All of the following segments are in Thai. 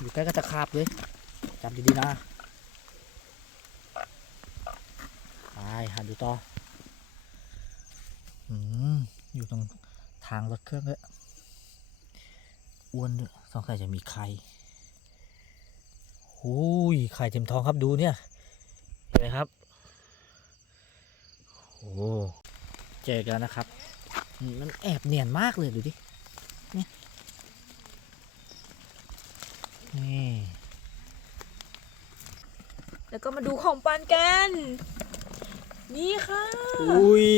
อยู่ใกล้กับตะขาบเลยจำดีๆนะไปหาดูต่ออืมอยู่ตรงทางรถเครื่องเลยอ้วนด้วยสงสัยจะมีไข่โอ้ยไข่เต็มท้องครับดูเนี่ยเห็นไหมครับโอ้เจอกันแล้วนะครับ มันแอบเนียนมากเลยดูดิ เนี่ย นี่ แล้วก็มาดูของปันกัน นี่ค่ะ อุ้ย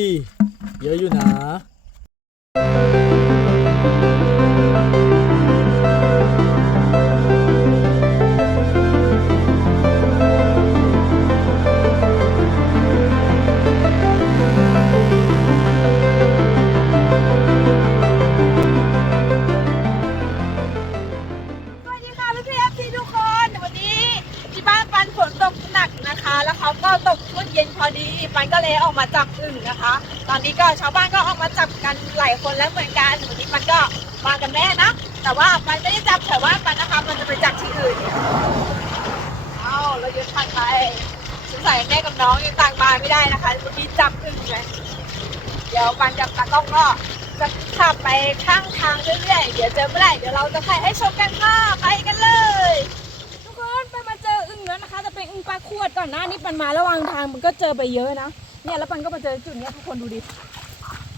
เยอะอยู่นะ อนนี้ก็ชาวบ้านก็ออกมาจับกันหลายคนแล้วเหมือนกันวันนี้ปันก็มากันแม่นะ แต่ว่าปันไม่ได้จับแถวบ้านปันนะคะมันจะไปจับที่อื่นเอาเรายึดทางไปสงสัยแม่กับน้องยังต่างมาไม่ได้นะคะเมื่อกี้จับอึ่งไงเดี๋ยวปันกับตากล้องก็จะขับไปข้างทางเรื่อยๆ เดี๋ยวเจอเมื่อไหร่เดี๋ยวเราจะถ่ายให้ชมกันค่ะไปกันเลย ทุกคนไปมาเจออึ่งแล้วนะคะแต่เป็นอึ่งปลาขวดก่อนหน้านี้ปันมาระหว่างทางมันก็เจอไปเยอะนะ เนี่ยแล้วปันก็มาเจอจุดเนี้ยทุกคนดูดิ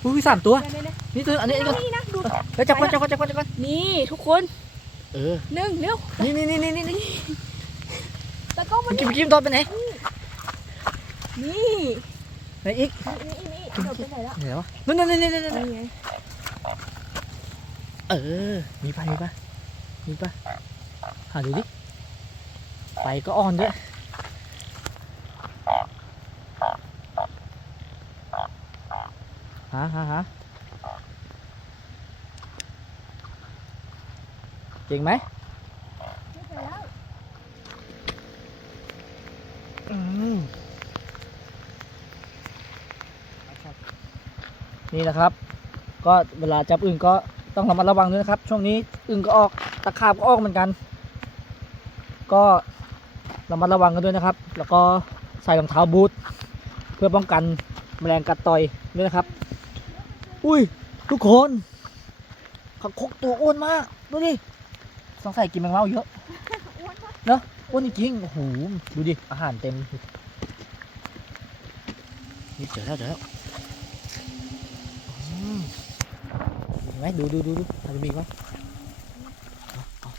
อุ้ยสามตัวเนี่ยเนี่ยนี่ตัวอันนี้อันนี้นี่นะดูเฮ้ยจับก่อนจับก่อนจับก่อนจับก่อนนี่ทุกคนเออหนึ่งเร็วนี่นี่นี่นี่นี่นี่ตะก้องมัมันนกินกินตอนไปไหนนี่ไหนอีกนี่นี่นี่เราไปไหนละไหนวะนู่นนู่นนี่นี่นี่นี่ไงเออมีปะมีปะมีปะหาดูดิไปก็อ่อนด้วย หาหาหาจริงไหมไม่ไปแล้วอืมนี่นะครับ ก็เวลาจับอึ่งก็ต้องระมัดระวังด้วยนะครับ ช่วงนี้อึ่งก็ออกตะขาบก็ออกเหมือนกัน ก็ระมัดระวังกันด้วยนะครับ แล้วก็ใส่รองเท้าบูทเพื่อป้องกันแมลงกัดต่อยด้วยนะครับ อุ้ย ทุกคนขังคกตัวอ้วนมาก ดูดิ สงสัยกินแมงเม่าเยอะเนอะอ้วนจริงๆโอ้โห ดูดิ อาหารเต็ม นี่เจอแล้วเจอแล้วอืมเห็นไหมดูดูดูดูอาจจะมีอีกไหมเอาเอา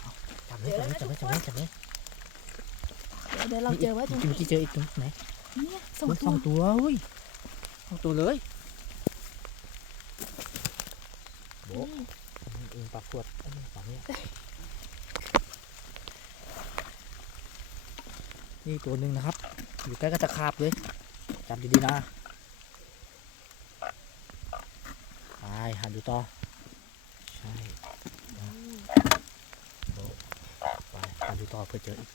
เอาจับเลยจับเลยจับเลยจับเลยเดี๋ยวเราเจอไว้ตรงเมื่อกี้เจออีกตรงไหนนี้สองเฮ้ยตัสวองตัวเฮ้ยสองตัวเลยโบะเออ ปลาขวดเอ้ยปลาเนี่ยนี่ตัวหนึ่งนะครับ อยู่ใกล้กับตะขาบเลยจำดีๆนะไปหาดูต่อใช่นะโบะไปหาดูต่อเพื่อเจออีก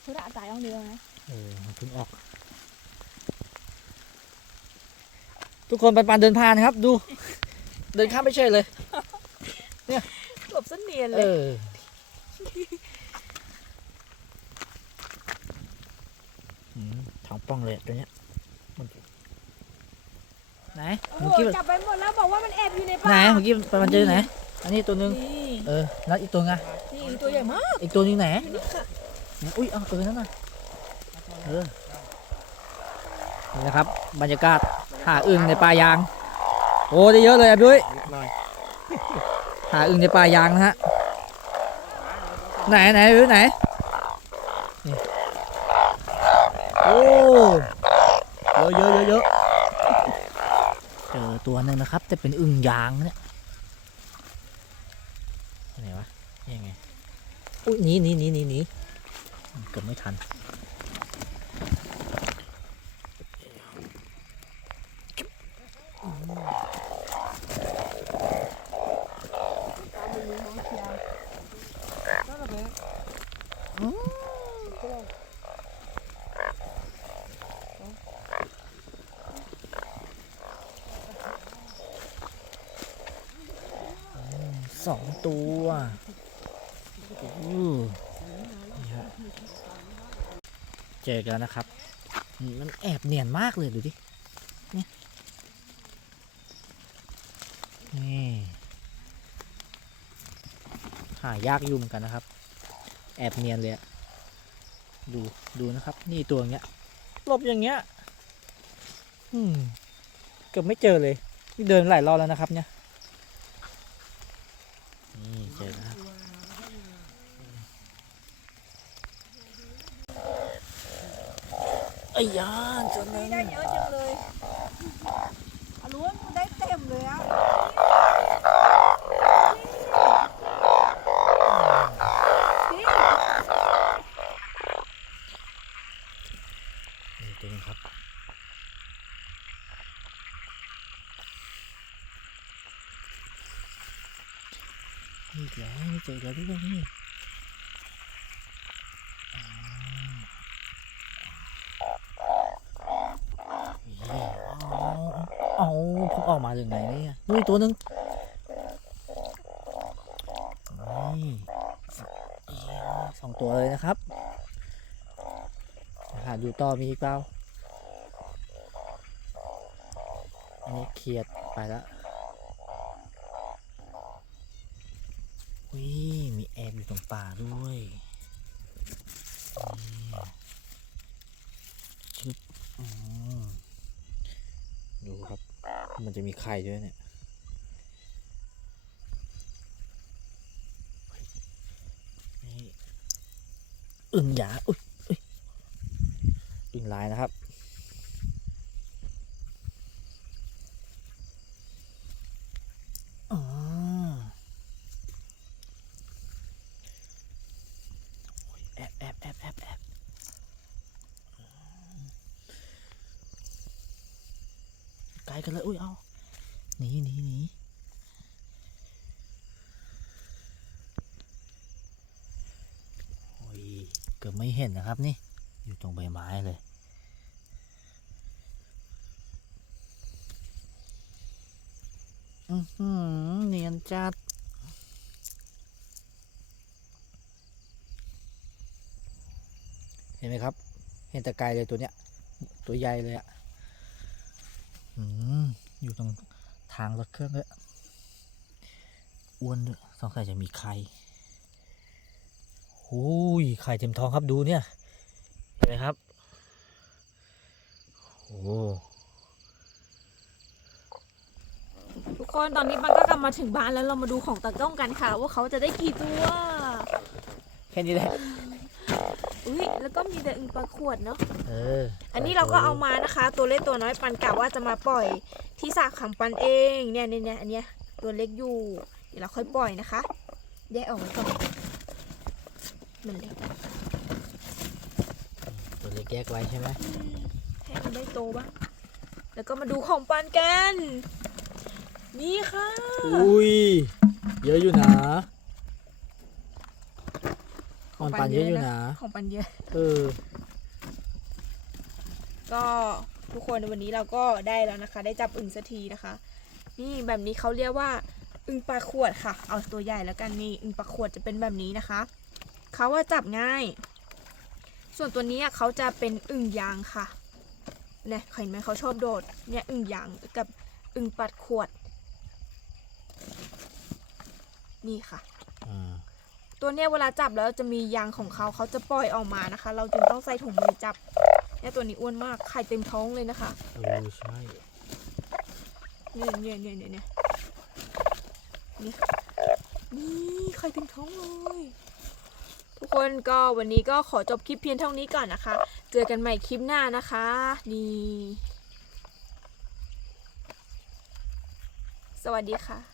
เพื่อตายเอาเดียวนะเออมันเพิ่งออก ทุกคนปันปันเดินผ่านครับ ดู เดินข้ามไปเฉย เลยเกือบเส้นเนียนเลเอยอหืมท้องป่องเลยตัวเนี้ยมันไหนโอ้เมื่อโหกี้จับไปหมดแล้วบอกว่ามันแอบอยู่ในไหนป่าเมื่อกี้ปันปันเจอไหน อันนี้ตัวหนึงนี่เออแล้วอีกตัวไงนี่ตัวใหญ่มากอีกตัวหนึงไหนอุ้ยเอาตัวนั้นน่ะเออนี่นะครับบรรยากาศหาอึ่งในป่ายาง โอ้ได้เยอะเลยอะด้วยหาอึ่งในป่ายางนะฮะ ไหนไหนหรือไหน โอ้เยอะเยอะเยอะเจอตัวหนึ่งนะครับ แต่เป็นอึ่งยางเนี่ยไหนวะยังไงอุ้ยหนีหนีหนีหนีหนีเกือบไม่ทัน สองตัวอู้นี่ฮะเจอกันแล้วนะครับอืมมันแอบเนียนมากเลยดูดิเนี่ยนี่หายากอยุ่เหมอนกันนะครับ แอบเนียนเลยอะดูดูนะครับ นี่ตัวอย่างเงี้ยหลบอย่างเงี้ยอืมเกือบไม่เจอเลยนี่เดินหลายรอบแล้วนะครับ เนี่ยนี่เจอแล้วไอ้ยาจนนี่ได้เยอะจังเลยอรุณได้เต็มเลยอะ นี่อีกแล้วนี่เจอแล้วด้วยนี่เอาพิ่งออกมาจากไหนเนี่ยนู่ตัวหนึ่งนี่สองตัวเลยนะครับ หาดูต่อมีอีกเปล่าอันนี้เครียดไปแล้ว อบอยู่ตรงป่าด้วยชึบดูครับ มันจะมีไข่ด้วยเนี่ยเฮ้ยนี่อึ่งหยาอุ้ยอุ้ยอึ่งลายนะครับ อ๋อโอ้ยแอบแอบแอบแอบแอบอืม ไกลกันเลยอุ้ยเอาหนีหนีหนีโอ้ยเกือบไม่เห็นนะครับนี่ อยู่ตรงใบไม้เลยอือหือเนียนจัดเห็นไหมครับ เห็นแต่ไกลเลยตัวเนี้ย ตัวใหญ่เลยอะ อืมอยู่ตรงทางรถเครื่องเลยอ้วนด้วยสงสัยจะมีไข่โอ้ยไข่เต็มท้องครับดูเนี่ย เห็นไหมครับ โอ้ทุกคนตอนนี้ปันก็กลับมาถึงบ้านแล้วเรามาดูของตากล้องกันค่ะ ว่าเขาจะได้กี่ตัว แค่นี้แหละ อุ้ยแล้วก็มีแต่อึงปลาขวดเนาะเอออันนี้เราก็เอามานะคะ ตัวเล็กตัวน้อยปันกะว่าจะมาปล่อยที่สระขำปันเองเนี่ยเนี่ยเนี่ยอันเนี้ยตัวเล็กอยู่เดี๋ยวเราค่อยปล่อยนะคะแยกออกมาก่อนมันเล็กอะตัวเล็กแยกไว้ใช่ไหมให้มันได้โตบ้างแล้วก็มาดูของปันกัน นี่ค่ะ อุ้ยเยอะอยู่นะ ของปันเยอะอยู่นะของปันเยอะ เออ ก็ทุกคนในวันนี้เราก็ได้แล้วนะคะ ได้จับอึ่งสักทีนะคะ นี่แบบนี้เขาเรียกว่า อึ่งปลาขวดค่ะ เอาตัวใหญ่แล้วกันนี่อึ่งปลาขวดจะเป็นแบบนี้นะคะเขาว่าจับง่าย ส่วนตัวนี้อะเขาจะเป็นอึ่งยางค่ะเนี่ยเห็นไหมเขาชอบโดดเนี่ยอึ่งยางกับอึ่งปัดขวด นี่ค่ะอ่า ตัวเนี้ยเวลาจับแล้วจะมียางของเขาเขาจะปล่อยออกมานะคะ เราจึงต้องใส่ถุงมือจับเนี่ยตัวนี้อ้วนมากไข่เต็มท้องเลยนะคะเออใช่เนี่ยเนี่ยเนี่ยเนี่ยเนี่ยนี่ค่ะนี่ไข่เต็มท้องเลยทุกคนก็วันนี้ก็ขอจบคลิปเพียงเท่านี้ก่อนนะคะ เจอกันใหม่คลิปหน้านะคะนี่สวัสดีค่ะ